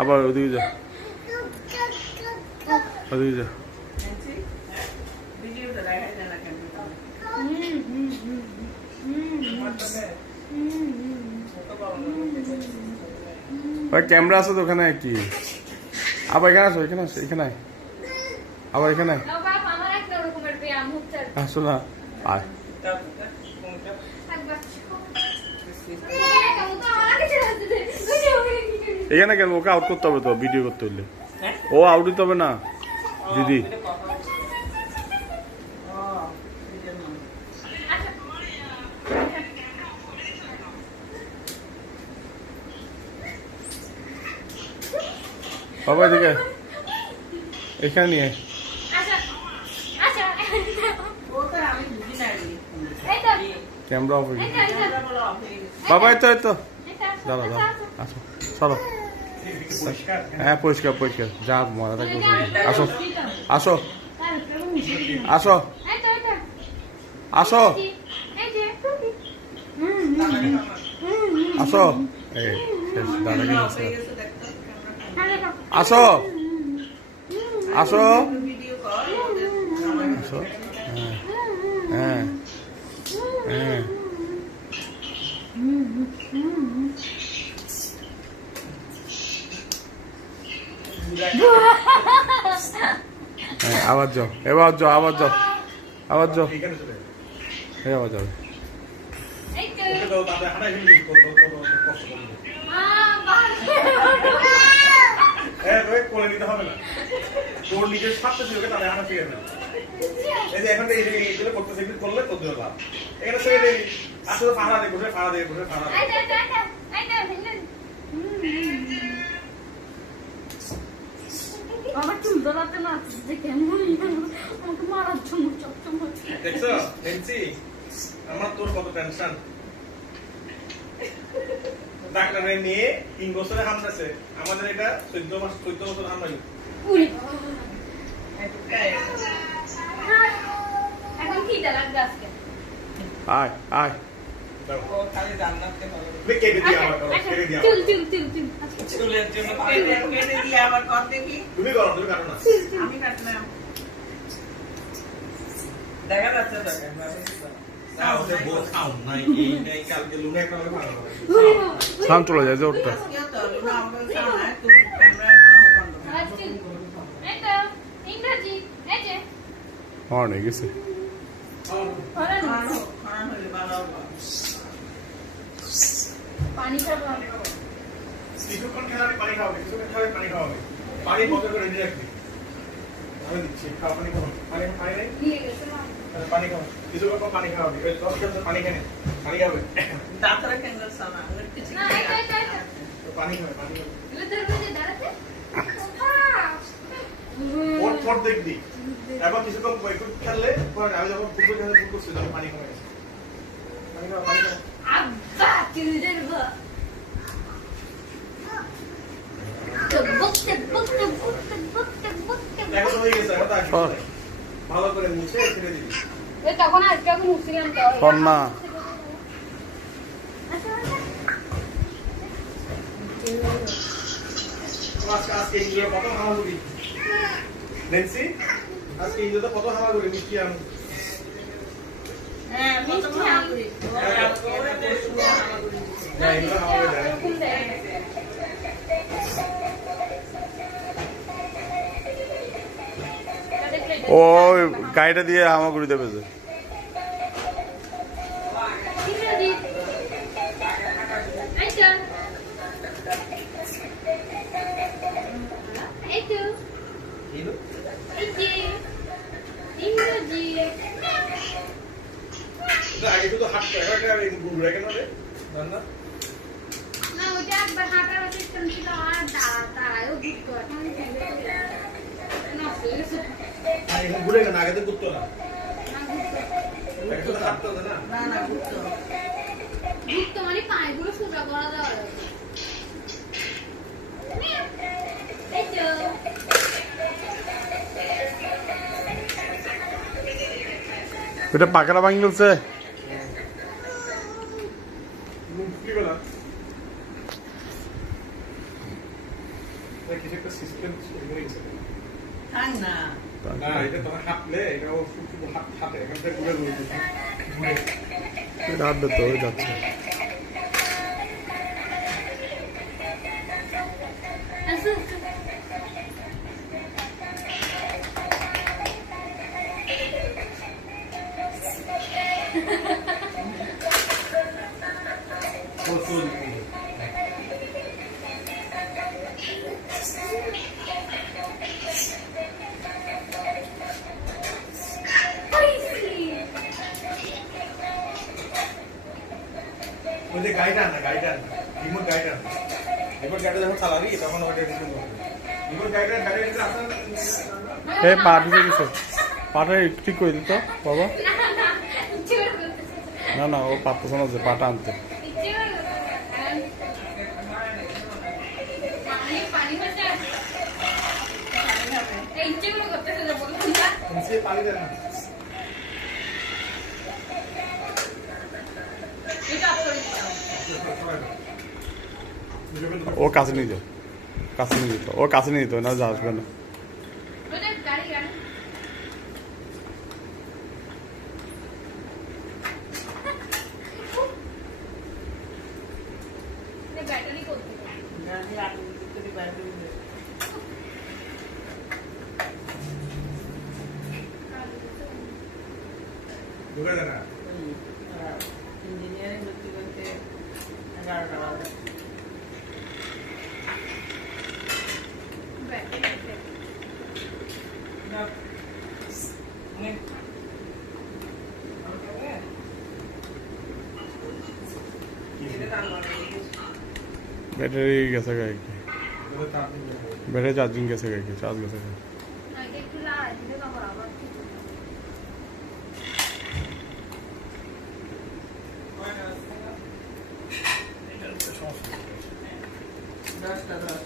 আবার ওদিকে যা, ওদিকে যা। ভাই ক্যামেরা আছে তো ওখানে কি? আবার এখানে আসো, এখানে আসো, এখানে আয়। আবার এখানে আসো না, আয়। এখানে কেন? ওকে আউট করতে হবে তো, ভিডিও করতে হলে। ও আউট দিতে হবে না দিদি। বাবা এদিকে এখানে নিয়ে ক্যামেরা অফ হয়ে গেছে। বাবা এই তো দাঁড়া দাঁড়া, আসো চলো। হ্যাঁ পরিষ্কার পরিষ্কার, যা মজা থাকবে। আসো আসো আসো আসো আসো, এই শেষ, দাঁড়া গেল। আসো আসো আসো, হ্যাঁ হ্যাঁ হ্যাঁ, আবার যাও, এবার যাও, আবার যাও, আবার যাও, আবার যাও। নিজের স্বার্থে ছিল তাদের হানা ফিরে না। এই যে এখন এইগুলো করতেছে, এগুলো করলে তোর জন্য লাভ। এখানে ছেড়ে দিবি, আসলে ফাড়া দিয়ে বসে, ফাড়া দিয়ে বসে, ফাড়া দিয়ে। আমার চুল ধরাতে না দেখে আমাকে মারার জন্য চকচক হচ্ছে। দেখছো নেন্সি, আমার তোর কত টেনশন। ডাক্তারে নিয়ে 3 বছরে হামড়াছে, আমাদের এটা 14 বছর হামড়াই। এখন কি লাগবে আজকে? আয় আয়, ও খালি জান্নাতকে ভালো। কেটে দিয়ে আমার করো, কেটে দিয়ে। চুল চুলের জন্য কেটে দিয়ে আবার কর দেখি। তুমি করো, তুমি কাটো না। আমি কাটলাম। দেখা যাচ্ছে তো ক্যামেরা। না ওদের বহুত খাও নাই, এই নাই কালকে লুনে একটা ভালো ভালো। সাম চলে যায় যে ওটা। লুনা আমাদের সামনে তুমি ক্যামেরা মনে হয় বন্ধ। এটা ইংরেজি এই যে হর্ন গেছে। পানি খাবো। কিছুক্ষণ খেলাবে পানি খাওয়াবে, কিছুক্ষণ খেলাবে পানি খাওয়াবে। পানি বন্ধ করে রেডি রাখবি। আমি দিচ্ছি, খাওয়া পানি খাও। পানি নেই? দিয়ে গেছে না। পানি খাও, কিছুক্ষণ পর পানি খাওয়াবি। ওই 10 গ্লাস পানি খেয়ে নে, পানি খাবে। দাঁতরা কেন সামা কিছু না এটা পানি খাবে, পানি খাবে। এগুলো ধরবে যে দাঁড়াতে ফট দেখবি। এবার কিছুক্ষণ একটু খেললে পরে আমি যখন ফুটবল খেলে ফুটবল ছিল পানি খাবে। পানি খাও, পানি খাও। আব্বা চিলড্রেন গো বকতে এখন হয়ে গেছে, এখন আর ভালো করে মুছে ছেড়ে দিবি। এই তখন আজকে এখন মুসলিম তো ফন্না আজকে ইন্ডিয়া কত হামাগুড়ি নেন্সি, আজকে ইন্ডিয়াতে কত হামাগুড়ি মিষ্টি আম। হ্যাঁ মিষ্টি আম করি হ্যাঁ এগুলো হামাগুড়ি দেয়। ও গাড়িটা দিয়ে হামাগুড়ি দেবে যে। আগে শুধু হাঁটতো, এখন গুড় কেন রে রান্না? না ওটা একবার হাঁটার সিস্টেম ছিল আর দাঁড়ায়ও ঘুরতো এখন এখন ঘুরে কেন? আগে তো ঘুরতো না, আগে শুধু হাঁটতো না। না না ঘুরতো ঘুরতো মানে পায়েগুলো সোজা করা দেওয়া এটা পাকাটা ভাঙি বলছে। এটা কিছু একটা সিস্টেম হয়ে গেছে থাক না না এটা তোমার হাঁটলে এটা ও শুধু হাতে এখান থেকে ঘুরে ঘুরে ঘুরে রাখবে তো ওই যাচ্ছে আসো প্রচুর ওই যে গাড়িটা না রিমোট গাড়িটা যখন চালাবি তখন ওটা রিমোট রিমোট গাড়িটা আসলে এই পা ঢুকে গেছে পাটা ঠিক করে দিত বাবা ইচ্ছে করে বলতেছে না না ও পাতা শোনা যে পাটা আনতে ইচ্ছে করে পানি হচ্ছে এই ইচ্ছে করে করতেছে যে বললাম না সে পানি দেন না এটা অফ করে দিও ও কাছে নিয়ে যাও কাছে নিয়ে যেত ও কাছে নিয়ে যেত না যা আসবে না ওটা গাড়ি গাড়ি ব্যাটারি করতে গাড়ি আগুন ভিতরে বাইরে উঠে ঢুকে দেন না ইঞ্জিনিয়ারিং করতে করতে 11টা বাজে ব্যাটারি না ব্যাটারি গেছে গাড়ি ব্যাটারি চার্জিং গেছে গাড়ি চার্জ গেছে গাড়ি একটু লাড়াই দিলে তখন আবার দশটা 10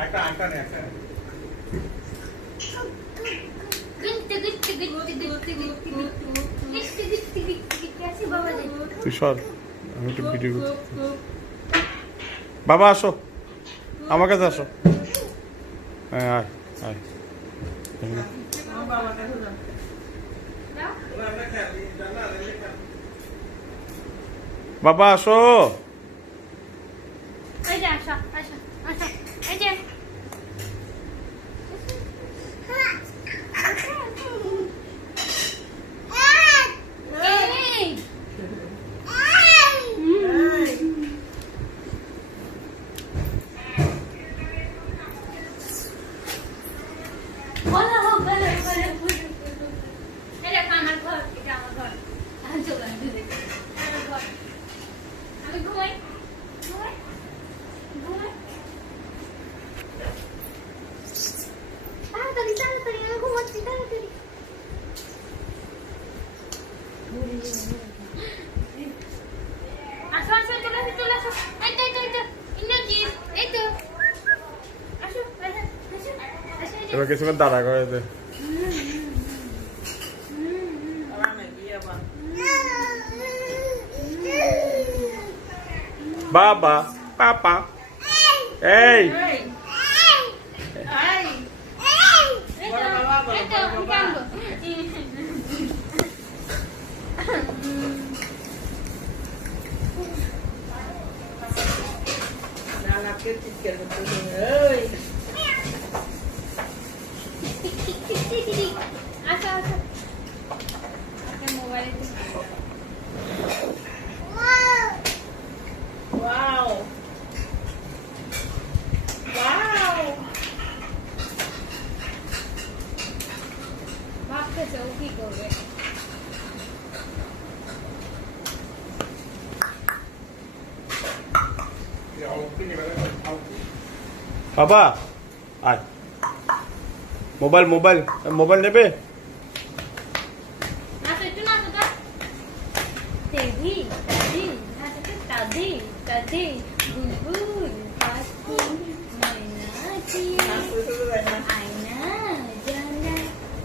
আটটা নেই একটা তুই সর আমি একটু ভিডিও করতে বাবা আসো আমার কাছে আসো হ্যাঁ আয় আয় এখানে। আমার বাবার কাছে যান বাবা আসো এই যে আসো আসো আসো এই যে এই বলো বলো বলো এটা আমার ঘর এটা আমার ঘর আমি চলে আসি আমার ঘর আমি ঘুমাই ঘুমাই ঘুমাই তাড়াতাড়ি তাড়াতাড়ি আমি ঘুমাচ্ছি তাড়াতাড়ি আসো আসো চলে আসো এই তো ইন্দ্রজি এই তো আসো আসো আসো এবার কিছুক্ষণ দাঁড়া করে দে আমার মেয়ে বিয়ে বা বাবা পাপা এই বড় বাবা বলো বড় বাবা নানাকে চিৎকার করতে ওই আচ্ছা আচ্ছা মোবাইলে ওয়াও ওয়াও ভাবতেছে ও কি করবে বাবা আয় মোবাইল মোবাইল মোবাইল নেবে নাচো একটু নাচো তো দেবি দাদি নাচো তো দাদি দাদি বুলবুল পাখি ময়নাকি আয়না জানা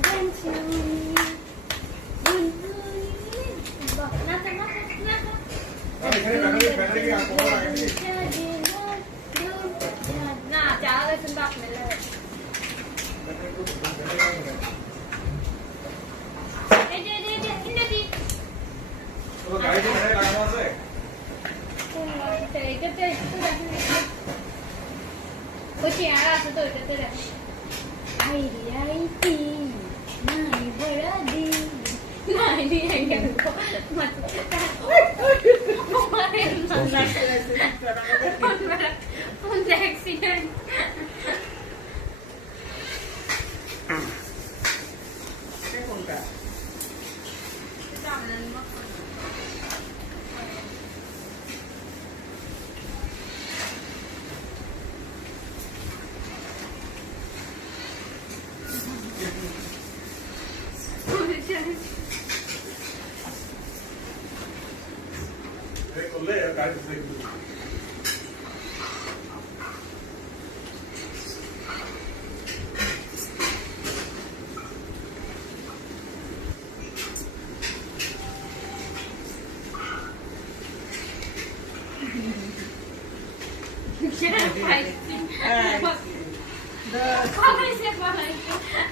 গান শুনি বুলবুল নাচো নাচো নাচো না চালে সুন্দর মেলে এই যে ইন্দ্রজি গাড়িতে লাগানো আছে এটাতে একটু দেখেন ওই চেয়ার আছে তো এটাতে দেখেন আই রে আইতি নাই বড়া দি নাই দি গেল মত মারে না কোন অ্যাক্সিডেন্ট কোনটা করলে গাড়িতে Yeah, I see. How is it?